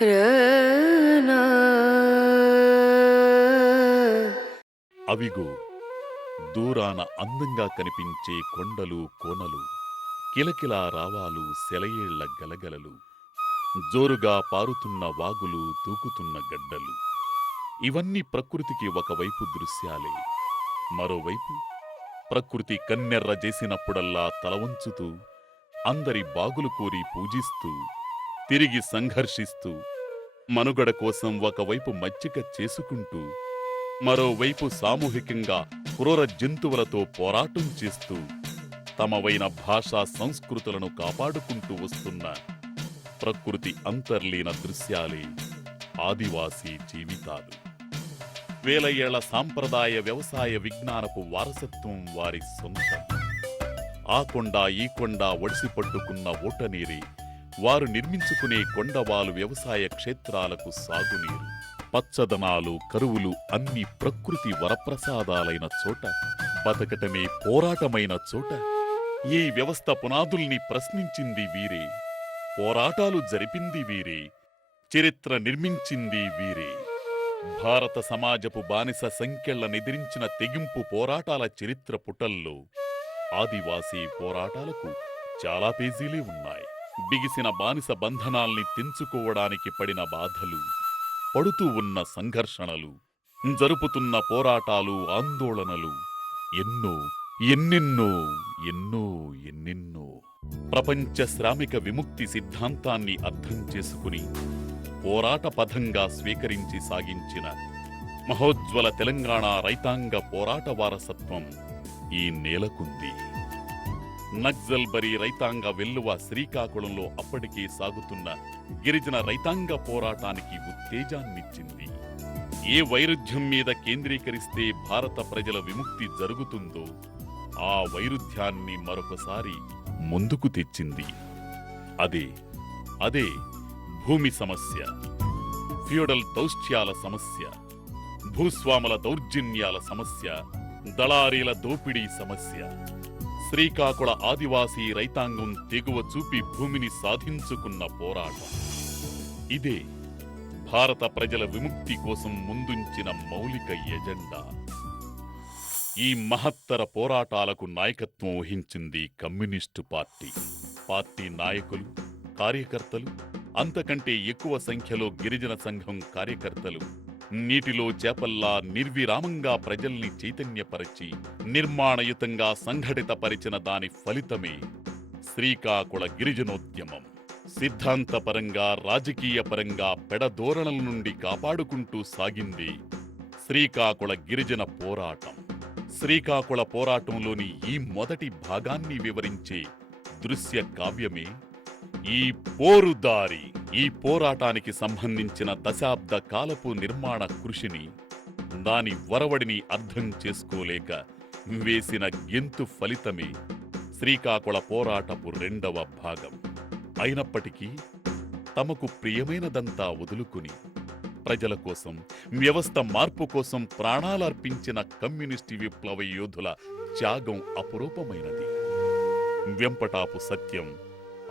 రనా అవిగో దూరాన అందంగా కనిపించే కొండలు కోనలు, కిలకిలా రావాలు సెలయేళ్ల గలగలలు, జోరుగా పారుతున్న వాగులు తూకుతున్న గడ్డలు. ఇవన్నీ ప్రకృతికి ఒకవైపు దృశ్యాలే. మరోవైపు ప్రకృతి కన్నెర్ర చేసినప్పుడల్లా తలవంచుతూ, అందరి బాగులు కోరి పూజిస్తూ, తిరిగి సంఘర్షిస్తూ, మనుగడ కోసం ఒకవైపు మచ్చిక చేసుకుంటూ, మరోవైపు సామూహికంగా క్రూర జంతువులతో పోరాటం చేస్తూ, తమవైన భాషా సంస్కృతులను కాపాడుకుంటూ వస్తున్న ప్రకృతి అంతర్లీన దృశ్యాలే ఆదివాసీ జీవితాలు. వేల ఏళ్ల సాంప్రదాయ వ్యవసాయ విజ్ఞానపు వారసత్వం వారి సొంతం. ఆ కొండ ఈ కొండ ఒడిసి పట్టుకున్న ఓటనీరే వారు నిర్మించుకునే కొండవాలు వ్యవసాయ క్షేత్రాలకు సాగునీరు. పచ్చదనాలు కరువులు అన్ని ప్రకృతి వరప్రసాదాలైన చోట, బతకటమే పోరాటమైన చోట ఈ వ్యవస్థ పునాదుల్ని ప్రశ్నించింది వీరే, పోరాటాలు జరిపింది వీరే, చరిత్ర నిర్మించింది వీరే. భారత సమాజపు బానిస సంఖ్యల నిద్రించిన తెగింపు పోరాటాల చరిత్ర పుటల్లో ఆదివాసీ పోరాటాలకు చాలా పేజీలే ఉన్నాయి. బిగిసిన బానిస బంధనాల్ని తెంచుకోవడానికి పడిన బాధలు, పడుతూ ఉన్న సంఘర్షణలు, జరుపుతున్న పోరాటాలు ఆందోళనలు ఎన్నో ఎన్నెన్నో ఎన్నో ఎన్నెన్నో. ప్రపంచ శ్రామిక విముక్తి సిద్ధాంతాన్ని అర్థం చేసుకుని పోరాట పథంగా స్వీకరించి సాగించిన మహోజ్వల తెలంగాణ రైతాంగ పోరాట వారసత్వం ఈ నేలకుంది. నక్సల్బరీ రైతాంగ వెల్లువ శ్రీకాకుళంలో అప్పటికే సాగుతున్న గిరిజన రైతాంగ పోరాటానికి ఉత్తేజాన్నిచ్చింది. ఏ వైరుధ్యం మీద కేంద్రీకరిస్తే భారత ప్రజల విముక్తి జరుగుతుందో ఆ వైరుధ్యాన్ని మరొకసారి ముందుకు తెచ్చింది. అదే అదే భూమి సమస్య, ఫ్యూడల్ దౌష్ట్యాల సమస్య, భూస్వాముల దౌర్జన్యాల సమస్య, దళారీల దోపిడీ సమస్య. శ్రీకాకుళ ఆదివాసీ రైతాంగం తెగువ చూపి భూమిని సాధించుకున్న పోరాటం. ఇదే భారత ప్రజల విముక్తి కోసం ముందుంచిన మౌలిక ఎజెండా. ఈ మహత్తర పోరాటాలకు నాయకత్వం వహించింది కమ్యూనిస్టు పార్టీ. పార్టీ నాయకులు, కార్యకర్తలు, అంతకంటే ఎక్కువ సంఖ్యలో గిరిజన సంఘం కార్యకర్తలు నీటిలో చేపల్లా నిర్విరామంగా ప్రజల్ని చైతన్యపరచి నిర్మాణయుతంగా సంఘటితపరిచిన దాని ఫలితమే శ్రీకాకుళ గిరిజనోద్యమం. సిద్ధాంతపరంగా రాజకీయపరంగా పెడధోరణల నుండి కాపాడుకుంటూ సాగింది శ్రీకాకుళ గిరిజన పోరాటం. శ్రీకాకుళ పోరాటంలోని ఈ మొదటి భాగాన్ని వివరించే దృశ్య కావ్యమే ఈ పోరుదారి. ఈ పోరాటానికి సంబంధించిన దశాబ్ద కాలపు నిర్మాణ కృషిని, దాని వరవడిని అర్థం చేసుకోలేక వేసిన గెంతు ఫలితమే శ్రీకాకుళ పోరాటపు రెండవ భాగం. అయినప్పటికీ తమకు ప్రియమైనదంతా వదులుకుని ప్రజల కోసం, వ్యవస్థ మార్పు కోసం ప్రాణాలర్పించిన కమ్యూనిస్టు విప్లవ యోధుల త్యాగం అపురూపమైనది. వెంపటాపు సత్యం,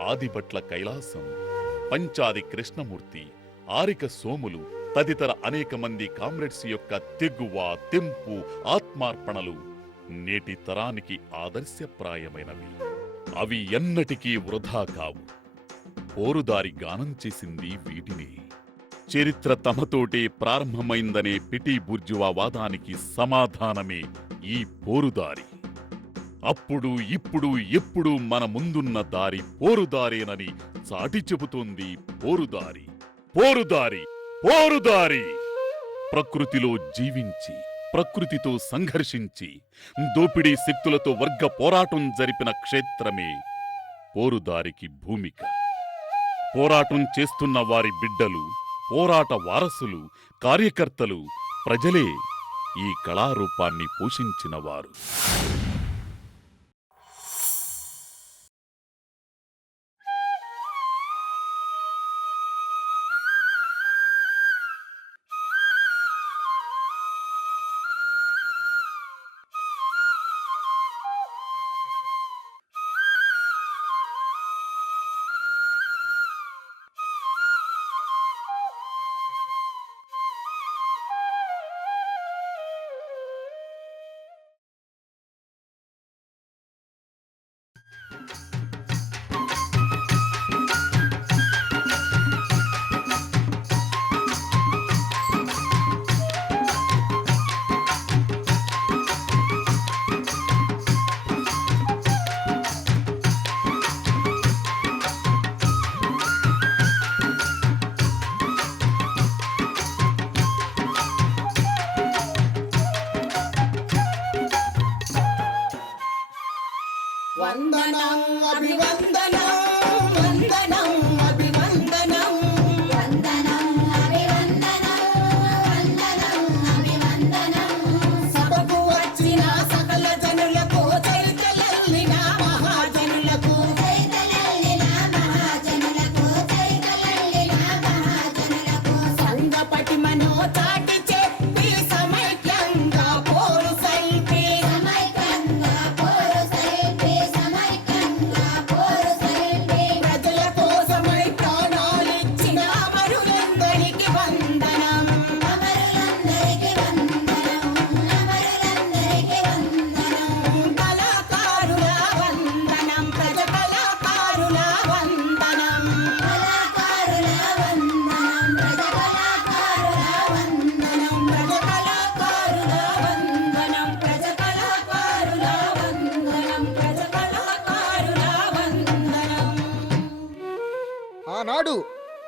ఆదిభట్ల కైలాసం, పంచాది కృష్ణమూర్తి, ఆరిక సోములు తదితర అనేక మంది కామ్రేడ్స్ యొక్క తెగువ, తెంపు, ఆత్మార్పణలు నేటి తరానికి ఆదర్శప్రాయమైనవి. అవి ఎన్నటికీ వృధా కావు. పోరుదారి గానం చేసింది వీటిని. చరిత్ర తమతోటే ప్రారంభమైందనే పిటి బూర్జువా వాదానికి సమాధానమే ఈ పోరుదారి. అప్పుడు ఇప్పుడు ఎప్పుడు మన ముందున్న దారి పోరుదారేనని చాటి చెబుతోంది పోరుదారి. పోరుదారి పోరుదారి. ప్రకృతిలో జీవించి, ప్రకృతితో సంఘర్షించి, దోపిడీ శక్తులతో వర్గ పోరాటం జరిపిన క్షేత్రమే పోరుదారికి భూమిక. పోరాటం చేస్తున్న వారి బిడ్డలు, పోరాట వారసులు, కార్యకర్తలు, ప్రజలే ఈ కళారూపాన్ని పోషించినవారు.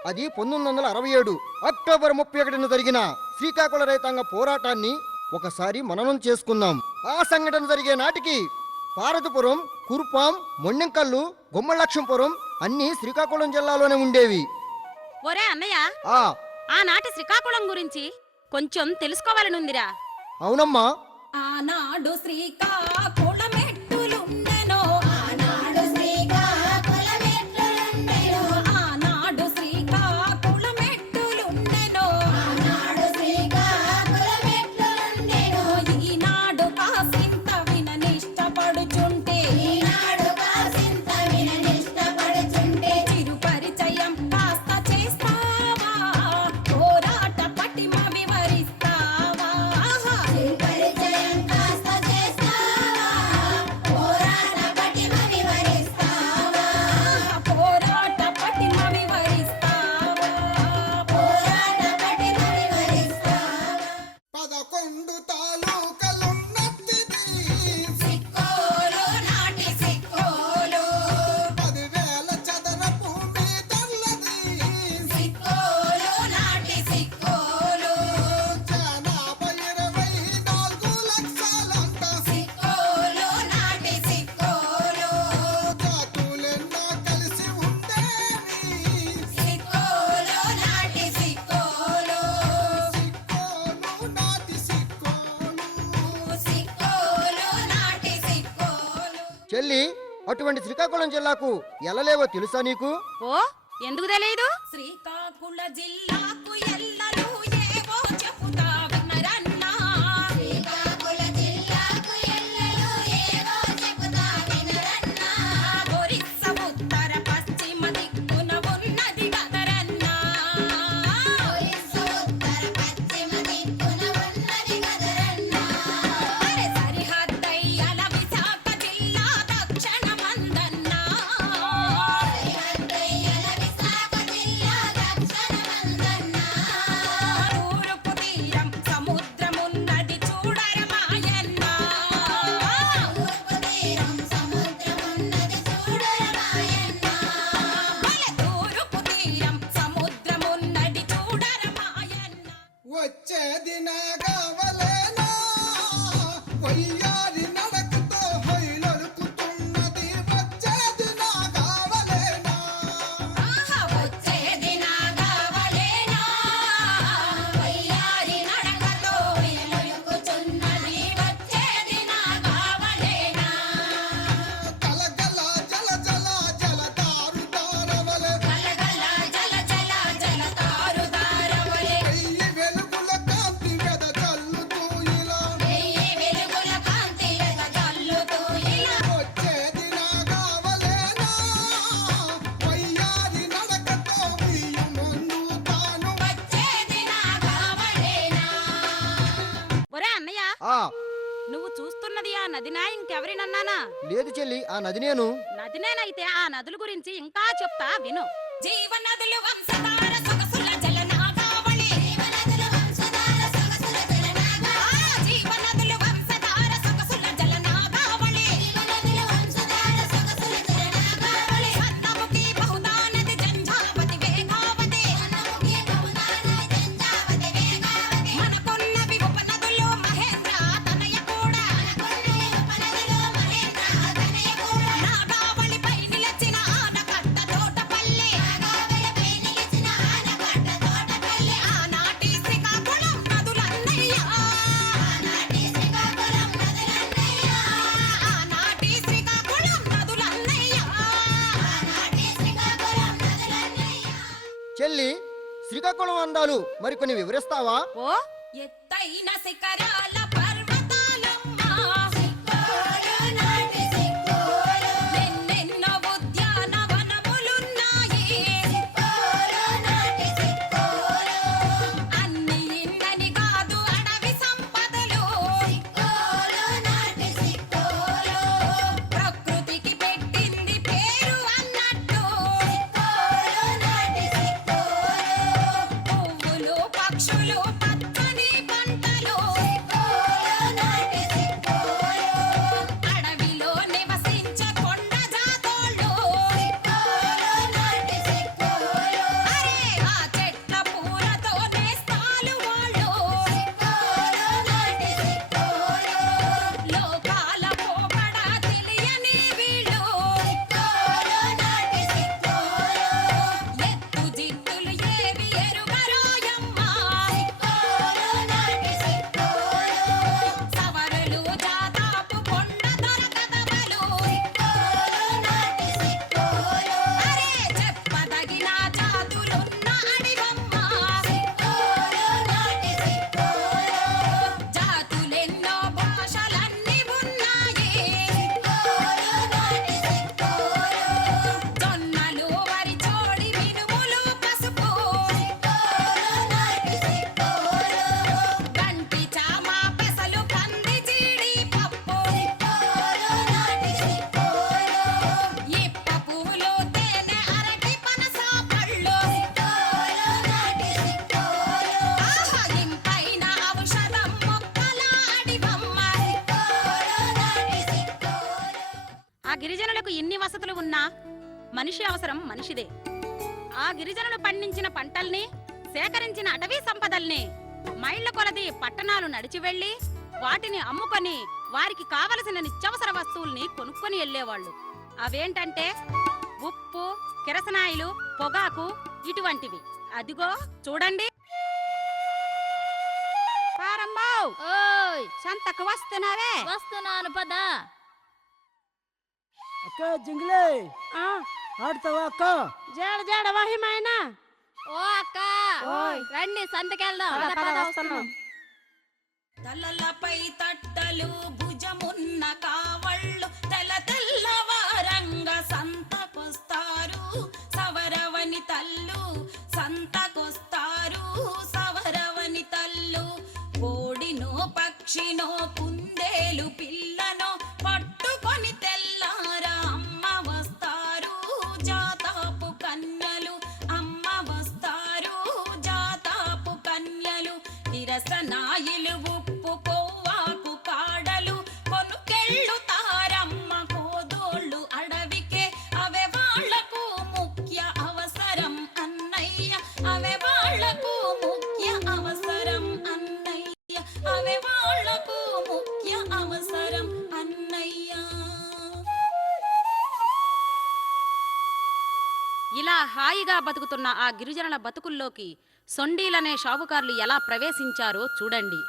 అది 1967 అక్టోబర్ 31న జరిగిన శ్రీకాకుళ రైతాంగ పోరాటాన్ని ఒకసారి మననం చేసుకుందాం. ఆ సంఘటన జరిగే నాటికి పార్వతీపురం, కురుపాం, మొండెంకల్లు, గుమ్మలక్ష్మపురం అన్నీ శ్రీకాకుళం జిల్లాలోనే ఉండేవి. ఒరే అన్నయ్య, ఆ ఆనాటి శ్రీకాకుళం గురించి కొంచెం తెలుసుకోవాలనుందిరా. అవునమ్మా. ఆనాడు శ్రీకాకుళమెట్టులుండెనో, ఆనాడు శ్రీకాకుళమెట్టులుండెనో, ఆనాడు శ్రీకాకుళమెట్టులుండెనో, ఆనాడు శ్రీకాకుళమెట్టులుండెనో, ఈనాడు కాసింత విననిష్టపడుచుంటే, ఈనాడు కాసింత విననిష్టపడుచుంటే, చిరు పరిచయం కాస్త చేస్తావా, పోరాట పటిమ వివరిస్తావా, చిరు పరిచయం కాస్త చేస్తావా, పోరాట పటిమ వివరిస్తావా, పోరాట పటిమ వివరిస్తావా, పోరాట పటిమ వివరిస్తావా. 11 తాలూకలున్నట్టిది సిక్కోలు నాటి సిక్కోలు, 10,000 చదరపు మీటర్లది సిక్కోలు నాటి సిక్కోలు, జనాభా 24 లక్షలంట. సిక్కోలు నాటి సిక్కోలు, జాతులెన్నో కలిసి ఉండేవి. సిక్కోలు నాటి సిక్కోలు, సిక్కోలు నాటి సిక్కోలు. సిక్కోలు నాటి సిక్కోలు. చెల్లి, అటువంటి శ్రీకాకుళం జిల్లాకు ఎల్లలేవో తెలుసా నీకు? ఓ, ఎందుకు తెలియదు? శ్రీకాకుళ జిల్లాకు ఎల్లలు ఏవో చెప్పుతా వినరన్నా, శ్రీకాకుళ జిల్లాకు ఎల్లలు ఏవో చెప్పుతా వినరన్నా, ఒరిస్స ఉత్తర పశ్చిమ దిక్కున ఉన్నది గదరన్నా, ఒరిస్స ఉత్తర పశ్చిమ దిక్కున ఉన్నది గదరన్నా, అరే సరిహద్దయ్యల విశాఖ జిల్లా దక్షిణమందన్నా, సరిహద్దయ్యల విశాఖ జిల్లా దక్షిణమందన్నా, తూర్పు తీరం సముద్రమున్నది చూడరమాయన్న, తూర్పు తీరం సముద్రమున్నది చూడరమాయన్న, బల తూర్పు తీరం సముద్రమున్నది చూడరమాయన్న. వచ్చేది నాగవలేనా వయ్యారి నడకతో హొయలొలుకుతున్నది. వచ్చేది నాగవలేనా ఆహా వచ్చేది నాగవలేనా, వయ్యారి నడకతో ఎలుగుచున్నది, వచ్చేది నాగవలేనా, కలగల జల జల జలదారు దారవలె. గలగల జల జల జలతారు దారవలె, 1000 వెలుగుల కాంతి వెదజల్లుతూ ఇలా. వెయ్యి వెలుగుల కాంతి వెదజల్లుతూ ఇలా, వచ్చేది నాగవలేనా వయ్యారి నడకతో వీయుమన్ను తాను. వచ్చేది నాగవలేనా. ఒరే అన్నయ్య, ఆ నువ్వు చూస్తున్నది ఆ నదినా ఇంకెవరినన్నానా? లేదు చెల్లి, ఆ నది నేను. నదినేనైతే ఆ నదుల గురించి ఇంకా చెప్తా విను. జీవనదులు వంశధార సొగసుల జలనాగావళి, జీవనదులు వంశధార సొగసుల జలనాగావళి, జీవనదులు వంశధార సొగసుల జలనాగావళి, జీవనదులు వంశధార సొగసుల జలనాగావళి, స్వర్ణముఖి బహుదా నది జంఝావతి వేగావతి, స్వర్ణముఖి బహుదా నది జంఝావతి వేగావతి, మనకున్నవి ఉపనదులు మహేంద్ర తనయ కూడా, మనకున్నవి ఉపనదులు మహేంద్ర తనయ కూడా, నాగావళిపై నిలిచిన ఆనకట్ట తోటపల్లి, నాగావళిపై నిలిచిన ఆనకట్ట తోటపల్లి, ఆనాటి శ్రీకాకుళం నదులన్నయ్య, ఆనాటి శ్రీకాకుళం నదులన్నయ్య, ఆనాటి శ్రీకాకుళం నదులన్నయ్య, ఆనాటి శ్రీకాకుళం నదులన్నయ్య. చెల్లి, శ్రీకాకుళం అందాలు మరికొన్ని వివరిస్తావా? ఓ, ఎత్తైన శిఖరాల పర్వతాలమ్మా, సిక్కోలు నాటి సిక్కోలు, ఎన్నెన్నో ఉద్యానవనములున్నాయి, సిక్కోలు నాటి సిక్కోలు, అన్ని ఇన్నని కాదు అడవి సంపదలు, సిక్కోలు నాటి సిక్కోలు, ప్రకృతికి పెట్టింది పేరు అన్నట్టు, సిక్కోలు నాటి సిక్కోలు, పువ్వులు పక్షులు పచ్చని పంటలు, సిక్కోలు ఇన్ని వసతులు ఉన్నా మనిషి అవసరం మనిషిదే. ఆ గిరిజనులు పండించిన పంటల్ని, సేకరించిన అటవీ సంపదల్ని మైళ్ల కొలది పట్టణాలు నడిచి వెళ్లి వాటిని అమ్ముకొని వారికి కావలసిన నిత్యావసర వస్తువుల్ని కొనుక్కొని వెళ్లేవాళ్లు. అవేంటంటే ఉప్పు, కిరసనాయిలు, పొగాకు ఇటువంటివి. అదిగో చూడండి. ఓయ్ సంతకు వస్తున్నావే? వస్తున్నాను పద. అక్క జింగిలే ఆడతావా అక్క? జడ జడ వహిమైనా ఓ అక్క రండి సంతకెళ్దాం. తలలపై తట్టలు భుజమున్న కావళ్ళు తెల్ల తెల్లవారంగా సంతకొస్తారు సవరవని తల్లు. సంతకొస్తారు సవరవని తల్లు. కోడినో పక్షినో కుందేలు పిల్లనో పట్టుకొని తెల్లారా అమ్మ వస్తారు జాతాపు కన్యలు. అమ్మ వస్తారు జాతాపు కన్యలు. కిరసనాయిలు, ఉప్పు, కొవ్వాకు కాడలు కొనుకెళ్ళుతారమ్మ కోదోళ్ళు అడవికే. అవే వాళ్లకు ముఖ్య అవసరం అన్నయ్య. అవే వాళ్లకు ముఖ్య అవసరం అన్నయ్య. అవే వాళ్లకు ముఖ్య అవసరం అన్నయ్య. ఇలా హాయిగా బతుకుతున్న ఆ గిరిజనుల బతుకుల్లోకి సొండీలనే షావుకారులు ఎలా ప్రవేశించారో చూడండి.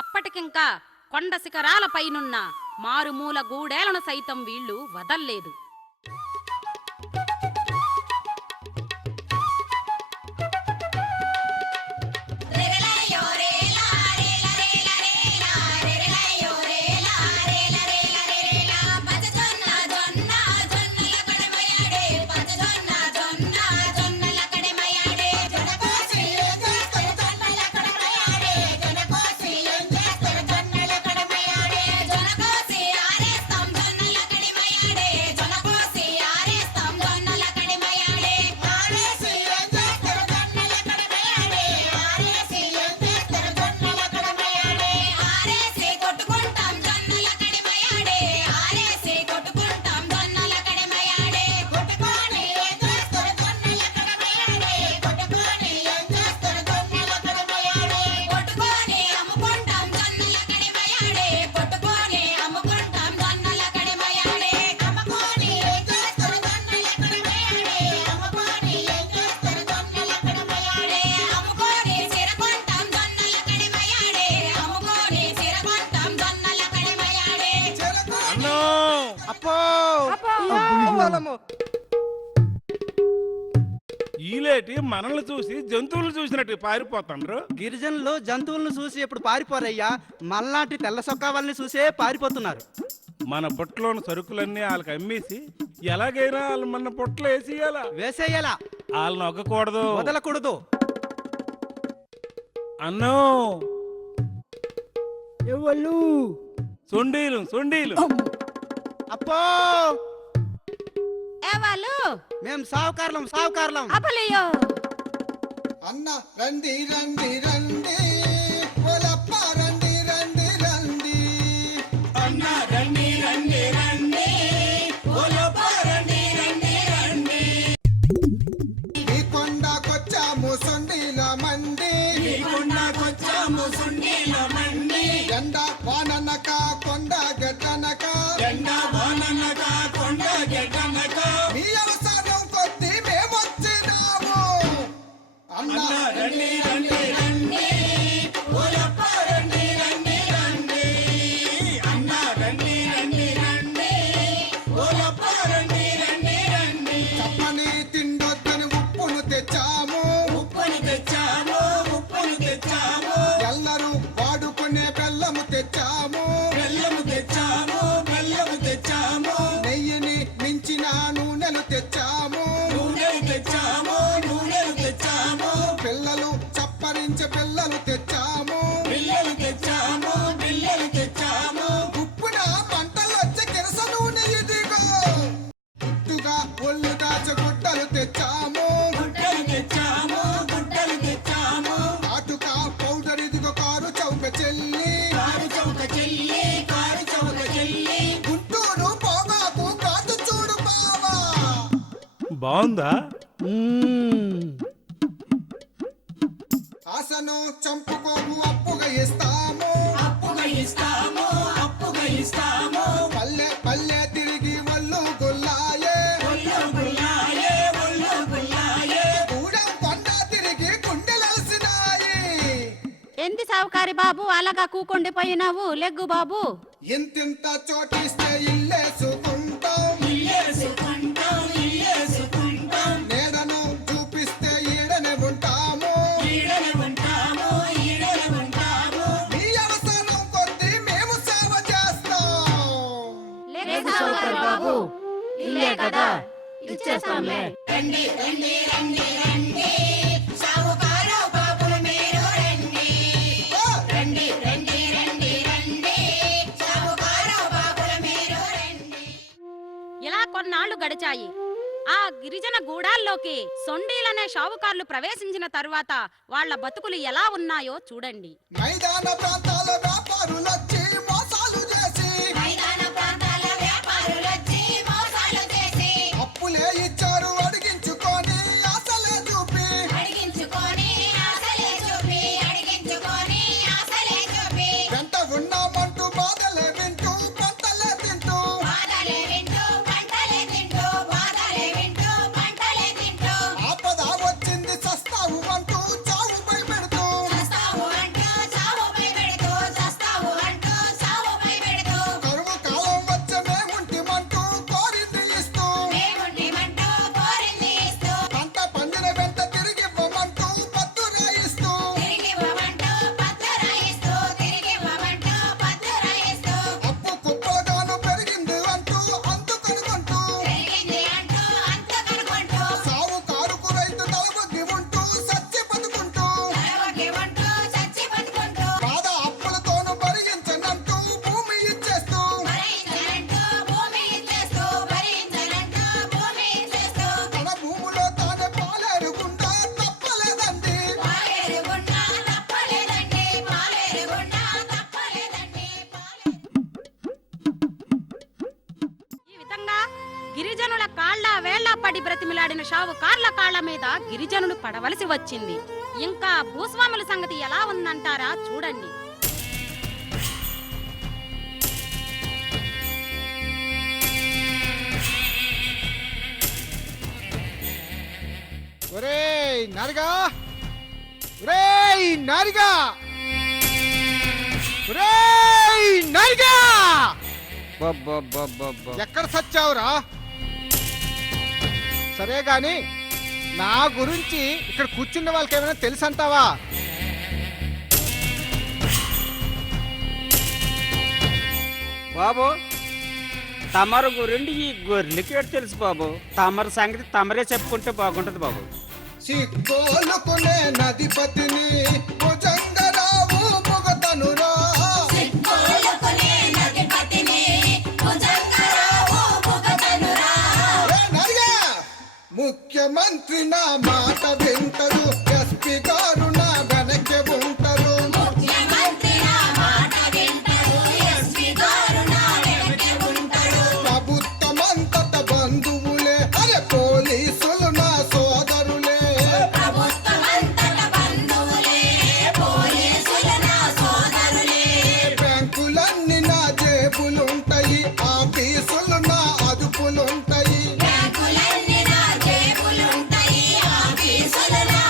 అప్పటికింకా కొండ శిఖరాలపైనున్న మారుమూల గూడేలను సైతం వీళ్ళు వదల్లేదు. రెరెలయో రేలా రేల రేల రేలా రెరెలయో రేలా రేల రేల రేలా. పచ్చజొన్న జొన్న జొన్నల కడమయాడే. పచ్చజొన్న జొన్న జొన్నల కడమయాడే. జొన్నకోసి ఏం చేస్తారు జొన్నల కడమయాడే. జొన్నకోసి ఏం చేస్తారు జొన్నల కడమయాడే. జొన్నకోసి ఆరేస్తాం జొన్నల కడమయాడే. జొన్నకోసి ఆరేస్తాం జొన్నల కడమయాడే. ఆరేసి ఏం చేస్తారు జొన్నల కడమయాడే. ఆరేసి ఏం చేస్తారు జొన్నల కడమయాడే. ఆరేసి కొట్టుకుంటాం జొన్నల కడమయాడే. ఆరేసి కొట్టుకుంటాం జొన్నల కడమయాడే. కొట్టుకొని ఏం చేస్తారు జొన్నల కడమయాడే. కొట్టుకొని ఏం చేస్తారు జొన్నల కడమయాడే. కొట్టుకొని అమ్ముకుంటాం జొన్నల కడమయాడే. కొట్టుకొని అమ్ముకుంటాం జొన్నల కడమయాడే. అమ్ముకొని ఏం చేస్తారు జొన్నల కడమయాడే. అమ్ముకొని ఏం చేస్తారు జొన్నల కడమయాడే. అమ్ముకొని సిరకొంటాం జొన్నల కడమయాడే. అమ్ముకొని సిరకొంటాం జొన్నల కడమయాడే. అప్పో ఈలేటి మనల్ని చూసి జంతువులు చూసినట్టు పారిపోతాండ్రు. గిరిజనులు జంతువులను చూసి ఎప్పుడు పారిపోరయ్యా, మళ్ళాంటి తెల్ల సొక్కా వాళ్ళని చూసే పారిపోతున్నారు. మన బొట్టలోని సరుకులన్నీ వాళ్ళకి అమ్మేసి ఎలాగైనా వాళ్ళు మన బొట్టలో వేసేయాల. వేసేయాలా, వాళ్ళని ఒగ్గకూడదు, వదలకూడదు. అన్నో ఎవళ్ళు? సొండీలు సొండీలు. అప్పో ఏవాళ్ళు? మేం సావుకారులం సావుకారులం. అపలయ్యో అన్న రండి రండి రండి ఓలప్ప రండి రండి రండి. అన్న రండి రండి రండి ఓలప్ప రండి రండి రండి. ఈ కొండకొచ్చాము సొండీల మండి. ఈ కొండకొచ్చాము సొండీల మండి. ఎండ వాననక కొండ గట్టనక ఎండ వాననక కొండ గెట్టనక మీ అవసరం కొద్ది మేమొచ్చినాము. అన్న రండి రండి రండి ఓలప్ప రండి రండి రండి. అన్న రండి రండి రండి ఓలప్ప రండి రండి రండి. చప్పని తిండొద్దని ఉప్పును తెచ్చాము. ఉప్పును తెచ్చాము, ఉప్పును తెచ్చాము, ఎల్లరూ వాడుకునే బెల్లము తెచ్చాము. బెల్లము తెచ్చాము, బెల్లము తెచ్చాము, నెయ్యిని మించిన నూనెలు తెచ్చాము. నూనెలు తెచ్చాము, నూనెలు తెచ్చాము, పిల్లలు చప్పరించే పిల్లలు తెచ్చాము. బిల్లలు తెచ్చాము, బిల్లలు తెచ్చాము. ఉప్పున పంటలు వచ్చే కిరస నూనె ఇదిగో. గుట్టుగా ఒళ్ళు దాచే గుడ్డలు తెచ్చాము. గుడ్డలు తెచ్చాము, గుడ్డలు తెచ్చాము, అటుక పౌడర్ ఇదిగో కారు చౌక చెల్లి. కారు చౌక చెల్లి, కారు చౌక చెల్లి. గుంటూరు పొగాకు కాదు చూడు బాగుందా? ఆశను చంపుకోము అప్పుగా ఇస్తాము, పల్లె పల్లె తిరిగి ఒళ్ళు గుల్లాయే, గూడెం కొండ తిరిగి గుండెలసినాయి. ఎంది సావుకారి బాబు అలాగా కూకుండిపోయినావు? లెగ్గు బాబు. ఇంతింత చోటిస్తే ఇల్లేసుకుంటాం, నీడను చూపిస్తే ఈడనే ఉంటాము, మీ అవసరం కొద్దీ మేము సేవ చేస్తాం. లెగ్గు సావుకారి బాబు. ఇల్లే కదా, ఇచ్చేస్తాంలే. రండి రండి రండి రండి సావుకారు బాబులు మీరు రండి, రండి రండి రండి రండి సావుకారు బాబులు మీరు రండి. ఇలా కొన్నాళ్లు గడిచాయి. ఆ గిరిజన గూడాల్లోకి సొండీలనే షావుకార్లు ప్రవేశించిన తరువాత వాళ్ళ బతుకులు ఎలా ఉన్నాయో చూడండి. మైదాన ప్రాంతాల వ్యాపారులొచ్చి మోసాలు చేసి, మైదాన ప్రాంతాల వ్యాపారులొచ్చి మోసాలు చేసి, అప్పులే ఇచ్చారు అడిగించుకొని ఆశలే చూపి, అడిగించుకొని ఆశలే చూపి, అడిగించుకొని ఆశలే చూపి, వెంట ఉన్నామంటూ బాధలే వింటూ పంటలే తింటూ, బాధలే వింటూ పంటలే తింటూ, బాధలే వింటూ పంటలే తింటూ, ఆపద వచ్చింది సస్తావు అంటూ చావు భయపెడుతూ, చస్తావు అంటూ చావు భయపెడుతూ, చస్తావు అంటూ చావు భయపెడుతూ, కరువు కాలం వచ్చే మేముంటిమంటూ కోరింది ఇస్తూ, మేముండిమంటూ కోరింది ఇస్తూ, పంట పండిన వెంట తిరిగివ్వమంటూ పత్తు రాయిస్తూ, తిరిగివ్వమంటూ పత్తు రాయిస్తూ, తిరిగివ్వమంటూ పత్తు రాయిస్తూ, అప్పు కుప్పగాను పెరిగింది అంటూ అందుకొనుకుంటూ, పెరిగింది అంటూ అంత కనుకుంటూ, సావుకారుకు రైతు తలబొగ్గి ఉంటూ సచ్చి బతుకుంటూ, తలవకి ఉంటూ చచ్చి బతుకుంటూ, బాధ అప్పులతోను భరించనంటూ భూమి ఇచ్చేస్తూ, భరించనంటూ భూమి ఇచ్చేస్తూ, భరించనంటూ భూమి ఇచ్చేస్తూ, తన భూమిలో తానే పాలేరుకుండా తప్పలేదండి. పాలేరుగుండా తప్పలేదండి, పాలేరుగుండా తప్పలేదండి, ఈ విధంగా గిరిజనుల కాళ్ళ వేళ్ల పడి బ్రతిమిలాడిన షావుకార్ల కాళ్ళ మీద గిరిజనులు పడవలసి వచ్చింది. ఇంకా భూస్వాముల సంగతి ఎలా ఉందంటారా చూడండి. ఒరేయ్ నారిగా, ఒరేయ్ నారిగా, ఒరేయ్ నారిగా, ఎక్కడ సచ్చావురా? సరే గాని నా గురించి ఇక్కడ కూర్చున్న వాళ్ళకి ఏమైనా తెలుసంటావా? బాబు తమరు గురించి ఈ గొర్రెలకి తెలుసు బాబు. తమరు సంగతి తమరే చెప్పుకుంటే బాగుంటది బాబు. సిగ్గోలుకునే నదిపతిని భుజంగరావు పొగతనురా, సిగ్గోలుకునే నదిపతిని భుజంగరావు పొగతనురా. ఏ నరిగా, ముఖ్యమంత్రి నా మాట వింటరు, ఎస్పీ గారు నా వెనక్కి ఉంటారు, ముఖ్యమంత్రి నా మాట వింటారు, ఎస్పీ గారు నా వెనకే ఉంటారు, ప్రభుత్వమంతట బంధువులే, అరే పోలీసులు నా సోదరులే, ప్రభుత్వమంతట బంధువులే, పోలీసులు నా సోదరులే, బ్యాంకులన్నీ నా జేబులుంటాయి, ఆఫీసులు నా అదుపులుంటాయి, బ్యాంకులన్నీ నా జేబులుంటాయి, ఆఫీసులు నా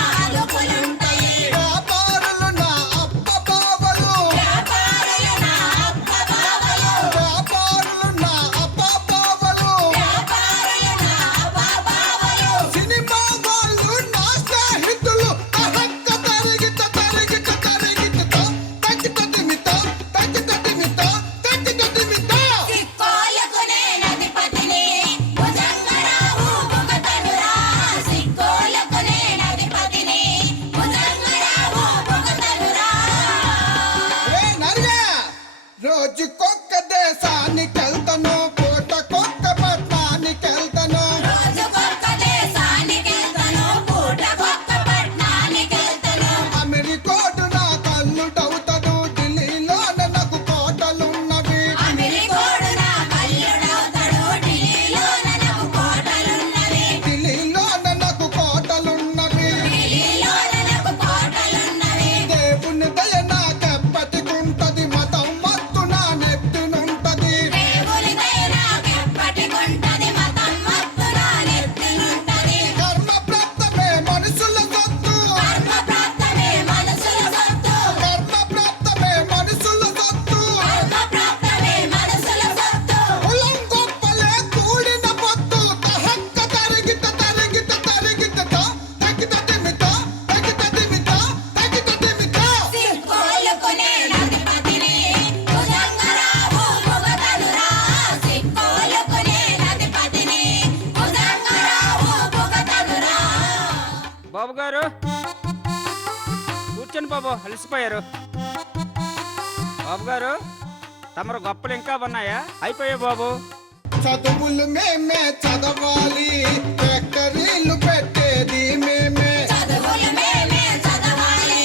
కూర్చోండి బాబు, అలసిపోయారు. బాబు గారు, తమరు గొప్పలు ఇంకా ఉన్నాయా? అయిపోయాయి బాబు. చదువులు మేమే చదవాలి, ఫ్యాక్టరీలు పెట్టేది మేమే. చదువులు మేమే చదవాలి,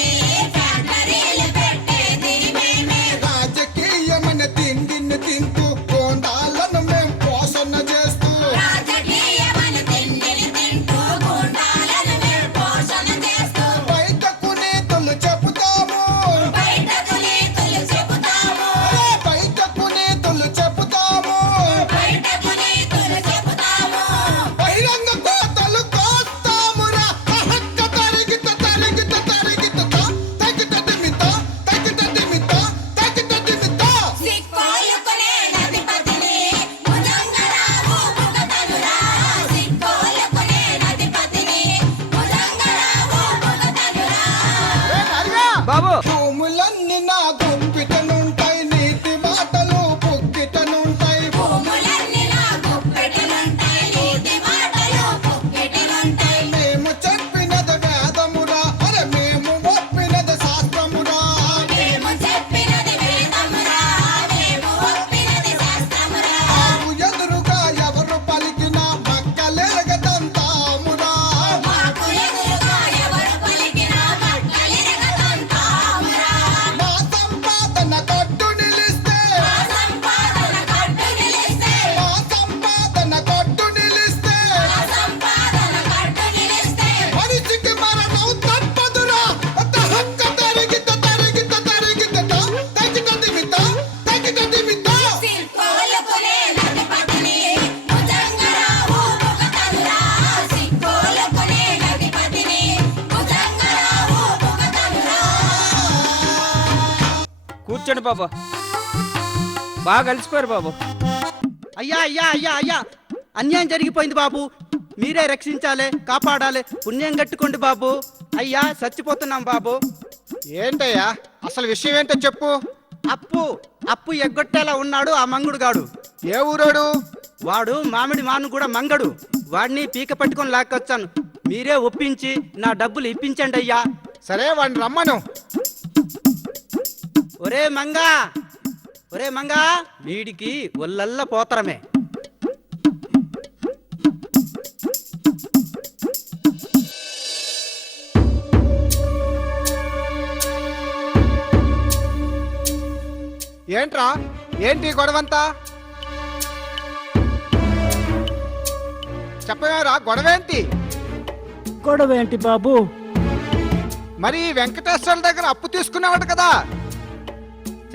ఫ్యాక్టరీలు పెట్టేది మేమే. రాజకీయమైన తిండిని తింటూ గోండాలను మేం పోషణ చేస్తూ. రాజకీయమైన తిండిని తింటూ గుండాలను మేము పోషణ చేస్తూ. బయటకు నీతులు చెబుతాము, బయటకు నీతులు చెబుతాము, బయటకు నీతులు చెబుతాము. బయటకు నీతులు చెబుతాము. బహిరంగ కోతలు కోస్తామురా. అహక్క తరిగిత తరిగిత తరిగిత తగిత దిమిత తగిత దిమిత తగిత దిమిత. సిక్కోలుకునే నదిపతిని భుజంగరావు భుగతనురా. సిక్కోలుకునే నదిపతిని భుజంగరావు భుగతనురా. బాబు భూములన్నీ నా గుప్పిటనుంటాయి, నీతి మాటలు పుక్కిటనుంటాయి. భూములన్నీ నా గుప్పెటినుంటాయి, నీతి మాటలు పుక్కెటినుంటాయి. మేము చెప్పినది వేదమురా, అరే మేము ఒప్పినది శాస్త్రమురా. మేము చెప్పినది వేదమురా, మేము ఒప్పినది శాస్త్రమురా. మాకు ఎదురుగా ఎవరు పలికినా మక్కలెరగదంతామురా. మాకు ఎదురుగా ఎవరు పలికినా మక్కలిరగదంతామురా. మా సంపాదన కట్టు నిలిస్తే, మా సంపాదన కట్టు నిలిస్తే, మా సంపాదన కట్టు నిలిస్తే, మా సంపాదన కట్టు నిలిస్తే. మనిషికి మరణం తప్పదురా. హక్క తరిగిత తరిగిత తరిగిత తగిత దిమిత తగిత దిమిత. సిక్కోలుకునే నదిపతిని భుజంగరావు భుగతనురా. సిక్కోలుకునే నదిపతిని భుజంగరావు భుగతనురా. కూర్చోండి బాబు. బాగా అలసిపోయారు బాబు. అయ్యా అయ్యా అయ్యా అయ్యా, అన్యాయం జరిగిపోయింది బాబు. మీరే రక్షించాలి, కాపాడాలి. పుణ్యం కట్టుకోండి బాబు. అయ్యా చచ్చిపోతున్నాం బాబు. ఏంటయ్యా అసలు విషయం ఏంటో చెప్పు. అప్పు ఎగ్గొట్టేలా ఉన్నాడు ఆ మంగుడుగాడు. ఏ ఊరోడు? వాడు మామిడి మాను కూడా మంగడు. వాడిని పీక పట్టుకొని లాక్కొచ్చాను. మీరే ఒప్పించి నా డబ్బులు ఇప్పించండి అయ్యా. సరే వాడిని రమ్మను. ఒరే మంగా, ఒరే మంగా, వీడికి ఒళ్ళల్ల పోతరమే. ఏంట్రా ఏంటి గొడవంతా? చెప్పవేరా గొడవేంటి? గొడవేంటి బాబు? మరి వెంకటేశ్వర దగ్గర అప్పు తీసుకున్నావట కదా?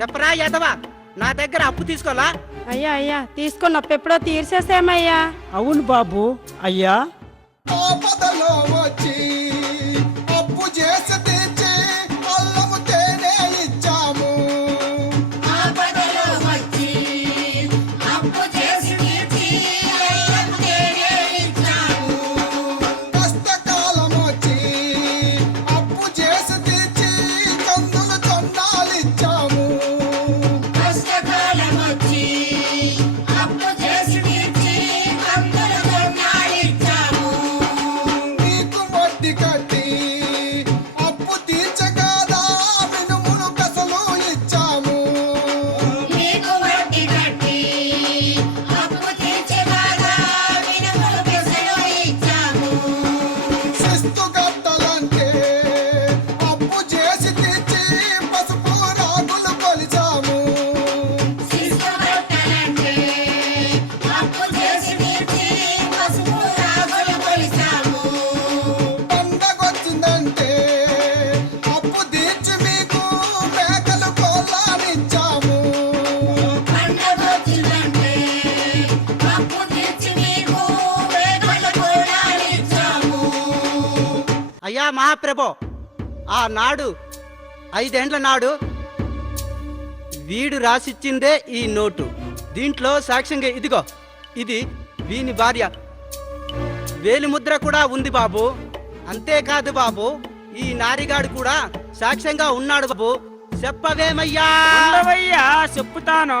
చెప్పరా యదవా, నా దగ్గర అప్పు తీసుకోలా? అయ్యా అయ్యా, తీసుకున్న అప్పు ఎప్పుడో తీర్చేసామయ్యా. అవును బాబు. అయ్యా ఆపదలో వచ్చి అప్పు చేసి తీర్చి అల్లము తేనె ఇచ్చాము. ఆపదలో వచ్చి అప్పు చేసి తీర్చి అల్లం తేనె ఇచ్చాము. కష్టకాలం వచ్చి అప్పు చేసి తీర్చి కందులు జొన్నాలు ఇచ్చాము. కష్టకాలం వచ్చి అప్పు చేసి తీర్చి కందులు జొన్నాలిచ్చాము. నీకు వడ్డీ కట్టి అప్పు తీర్చగాదా మినుములు పెసలు ఇచ్చాము. నీకు వడ్డీ కట్టి అప్పు తీర్చగాదా మినుములు పెసలు ఇచ్చాము. శిస్తు కట్టాలంటే అప్పు చేసి తీర్చి పసుపు రాగులు కొలిచాము. శిస్తు కట్టాలంటే అప్పు చేసి తీర్చి పసుపు రాగులు కొలిచాము. పండగొచ్చిందంటే అప్పు తీర్చి మీకు మేకలు కోళ్ళనిచ్చాము. పండగొచ్చిందంటే అప్పు తీర్చి మీకు వేగలు కొలాలిచ్చాము. అయ్యా మహాప్రభో, ఆనాడు 5 ఏండ్ల నాడు వీడు రాసిచ్చిందే ఈ నోటు. దీంట్లో సాక్ష్యంగా ఇదిగో, ఇది వీని భార్య. వేలిముద్ర కూడా ఉంది బాబు. అంతేకాదు బాబు, ఈ నారిగాడు కూడా సాక్ష్యంగా ఉన్నాడు బాబు. చెప్పవేమయ్యా? ఉండవయ్యా, చెప్పుతాను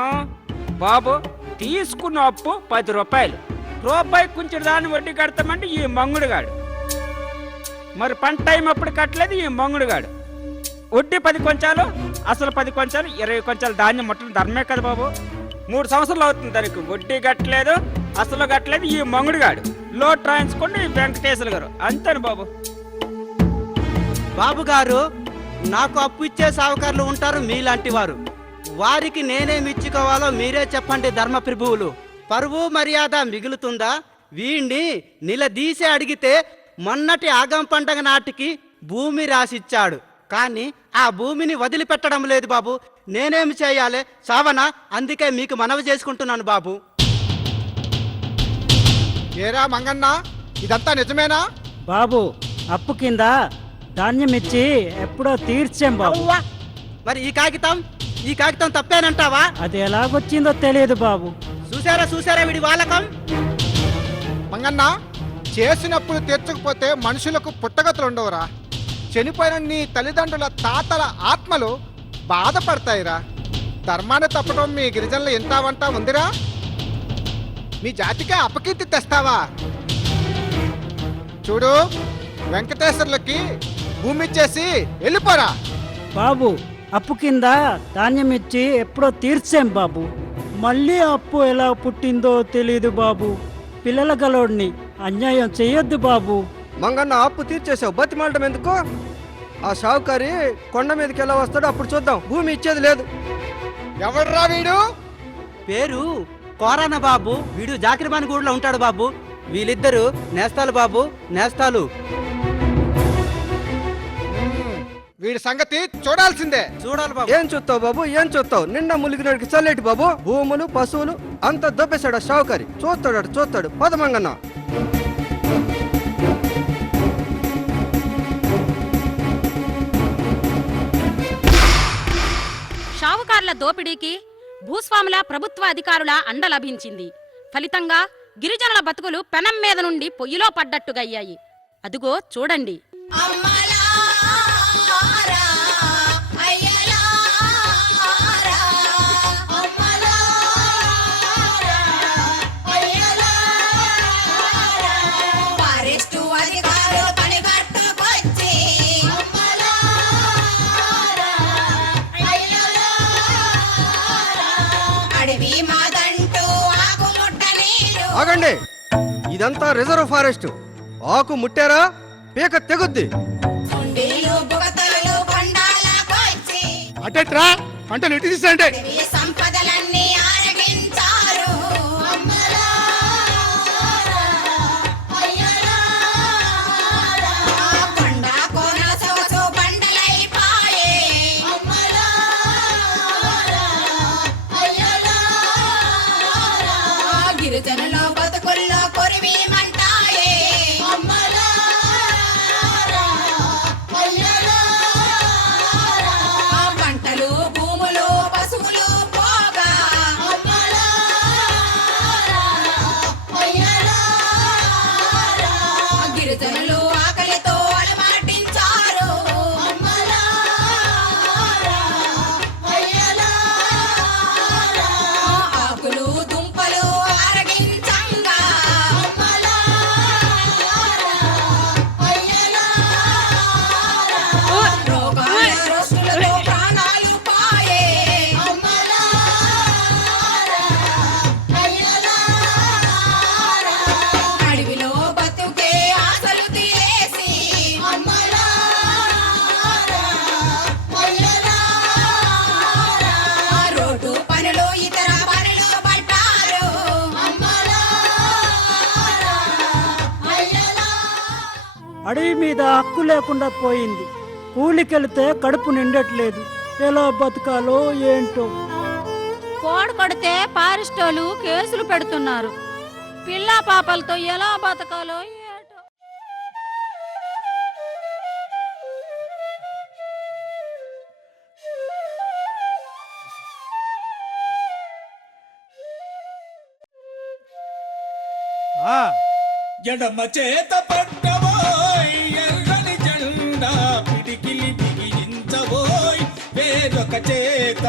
బాబు. తీసుకున్న అప్పు 10 రూపాయలు. రూపాయి కొంచెం దాన్ని వడ్డీ కడతామంటే ఈ మంగుడుగాడు. మరి పంట టైం అప్పుడు కట్టలేదు ఈ మంగుడుగాడు. వడ్డీ 10 కొంచాలు, అసలు 10 కొంచాలు, 20 కొంచాలు ధాన్యం ముట్టడం ధర్మే కదా బాబు. 3 సంవత్సరాలు అవుతుంది దానికి. వడ్డీ కట్టలేదు, అసలు కట్టలేదు ఈ మంగుడుగాడు. లోటు రాయించుకోండి వెంకటేశ్వర గారు, అంతేను బాబు. బాబు గారు, నాకు అప్పు ఇచ్చే సావుకారులు ఉంటారు మీలాంటి వారు. వారికి నేనేమి ఇచ్చుకోవాలో మీరే చెప్పండి ధర్మప్రభువులు. పరువు మర్యాద మిగులుతుందా? వీణ్ణి నిలదీసి అడిగితే మొన్నటి ఆగం పండగ నాటికి భూమి రాసిచ్చాడు, కానీ ఆ భూమిని వదిలిపెట్టడం లేదు బాబు. నేనేమి చేయాలి సావనా? అందుకే మీకు మనవి చేసుకుంటున్నాను బాబు. ఏరా మంగన్న, ఇదంతా నిజమేనా? బాబు అప్పు కింద ధాన్యం ఇచ్చి ఎప్పుడో తీర్చాం బాబు. అవ్వా! మరి ఈ కాగితం తప్పేనంటావా? అది ఎలాగొచ్చిందో తెలియదు బాబు. చూసారా వీడి వాలకం. మంగన్న, చేసినప్పుడు తీర్చకపోతే మనుషులకు పుట్టగతులు ఉండవురా. చనిపోయిన నీ తల్లిదండ్రుల తాతల ఆత్మలు బాధపడతాయిరా. ధర్మాన్ని తప్పడం మీ గిరిజనులు ఎంత వంట ఉందిరా? మీ జాతికే అపకీర్తి తెస్తావా? చూడు, వెంకటేశ్వర్లకి భూమి ఇచ్చేసి వెళ్ళిపోరా. బాబు అప్పు కింద ధాన్యం ఇచ్చి ఎప్పుడో తీర్చాం బాబు. మళ్ళీ అప్పు ఎలా పుట్టిందో తెలియదు బాబు. పిల్లల గలోడిని అన్యాయం చేయొద్దు బాబు. మంగన్న అప్పు తీర్చేసావు, బతిమాలటం ఎందుకు? ఆ షావుకారి కొండ మీదకి ఎలా వస్తాడో అప్పుడు చూద్దాం. భూమి ఇచ్చేది లేదు. ఎవర్రా వీడు? పేరు కోరాన బాబు. వీడు జాకిరబాన్ గూడలో ఉంటాడు బాబు. వీళ్ళిద్దరు నేస్తాలు బాబు, నేస్తాలు. వీడి సంగతి చూడాల్సిందే. చూడాలి బాబు. ఏం చూస్తావు బాబు, ఏం చూస్తావు? నిన్న ములిగినడికి చల్లేటి బాబు. భూములు పశువులు అంత దొబ్బేశాడు షావుకారి. చూస్తాడు. పద మంగన్న. షావుకారుల దోపిడీకి భూస్వాముల ప్రభుత్వ అధికారుల అండ లభించింది. ఫలితంగా గిరిజనుల బతుకులు పెనం మీద నుండి పొయ్యిలో పడ్డట్టుగా అయ్యాయి. అదుగో చూడండి. అమ్మలారా, అయ్యలారా, అమ్మలారా, అయ్యలారా, ఫారెస్టు అధికారులు పనిగట్టుకొచ్చి అమ్మలారా, అయ్యలారా, అడవి మాదంటూ ఆకుముట్టనీరు. ఆగండి, ఇదంతా రిజర్వ్ ఫారెస్ట్. ఆకు ముట్టారా పీక తెగుద్ది. కుండీలు బుగతలు కొండాలకొచ్చి అటెట్రా, పంటలు ఇటు తీసండి. అడవి సంపదలన్నీ ఆరగించారు. అమ్మలారా, అయ్యలారా, కొండ కోనల సొగసు బండలైపాయే. అమ్మలారా, అయ్యలారా, గిరిజనుల బతుకుల్లో కొరివీమంటాయే. అమ్మలారా, అయ్యలారా, పంటలు భూములు పశువులు పోగా. అమ్మలారా, అయ్యలారా, గిరిజనులు ఆకలితో అలమాటించారు. అమ్మలారా, అయ్యలారా, ఆకులు దుంపలు ఆరగించంగా. రోగాల రోష్టులతో ప్రాణాలు పాయే. అడవిలో బతుకే ఆశలు తీరేసి. రోడ్డు పనులు ఇతర పనులు పట్టారు. అడవి మీద హక్కు లేకుండా పోయింది. కూలికెళ్తే కడుపు నిండట్లేదు. ఎలా బతకాలో ఏంటో. కోడి కొడితే పారిస్టోలు కేసులు పెడుతున్నారు. పిల్ల పాపలతో ఎలా బతకాలో ఏటో. ఎడమ చేత పట్టబోయ్ ఎర్రని జెండా పిడికిలి బిగించబోయ్ వేరొక చేత.